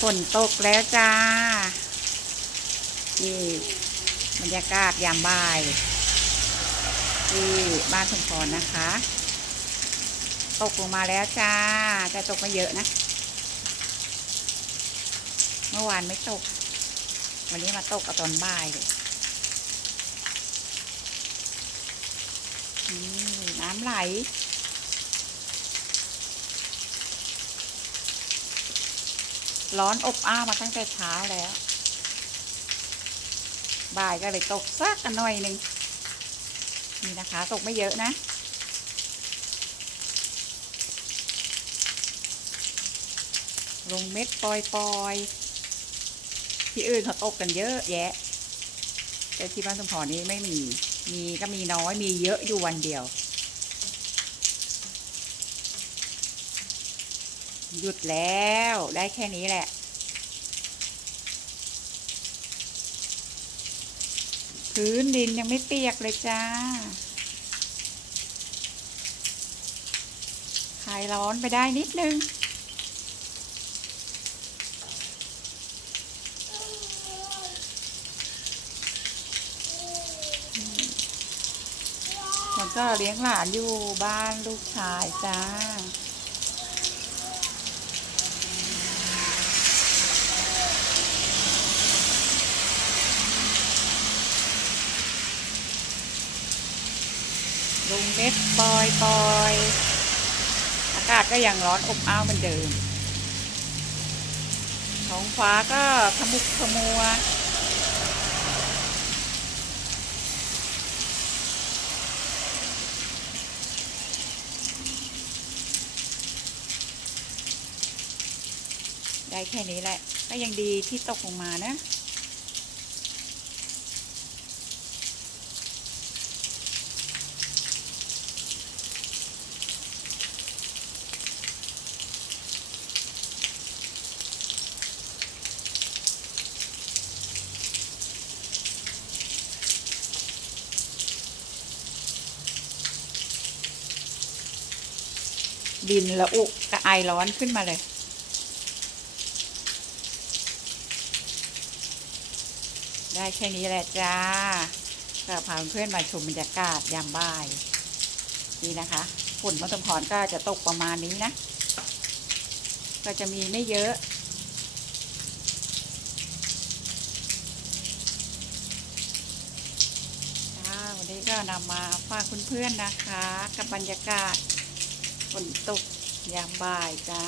ฝนตกแล้วจ้า นี่บรรยากาศยามบ่าย ที่บ้านสมพรนะคะ ตกลงมาแล้วจ้า แต่ตกม่เยอะนะ เมื่อวานไม่ตก วันนี้มาตกตอนบ่ายเลยนี่น้ำไหล ร้อนอบอ้าวมาตั้งแต่เช้าแล้ว บ่ายก็เลยตกซักกันหน่อยหนึ่งนี่นะคะ ตกไม่เยอะนะ ลงเม็ดปล่อยๆ ที่อื่นเขาตกกันเยอะแยะ แต่ที่บ้านสมพรนี้ไม่มี มีก็มีน้อยมีเยอะอยู่วันเดียว หยุดแล้วได้แค่นี้แหละ พื้นดินยังไม่เปียกเลยจ้าคลายร้อนไปได้นิดนึงมันก็เลี้ยงหลานอยู่บ้านลูกชายจ้า ลงเม็ดปล่อยปล่อยอากาศก็ยังร้อนอบอ้าวเหมือนเดิม ท้องฟ้าก็ขมุกขมัวได้แค่นี้แหละ ก็ยังดีที่ตกลงมานะ ดินละอุกระไอร้อนขึ้นมาเลย ได้แค่นี้แหละจ้าก็พาเพื่อนมาชมบรรยากาศยามบ่าย นี่นะคะฝนมัตพรก็จะตกประมาณนี้นะ ก็จะมีไม่เยอะวันนี้ก็นำมาฝากเพื่อนๆนะคะ กับบรรยากาศ นตกยามบ่ายจ้า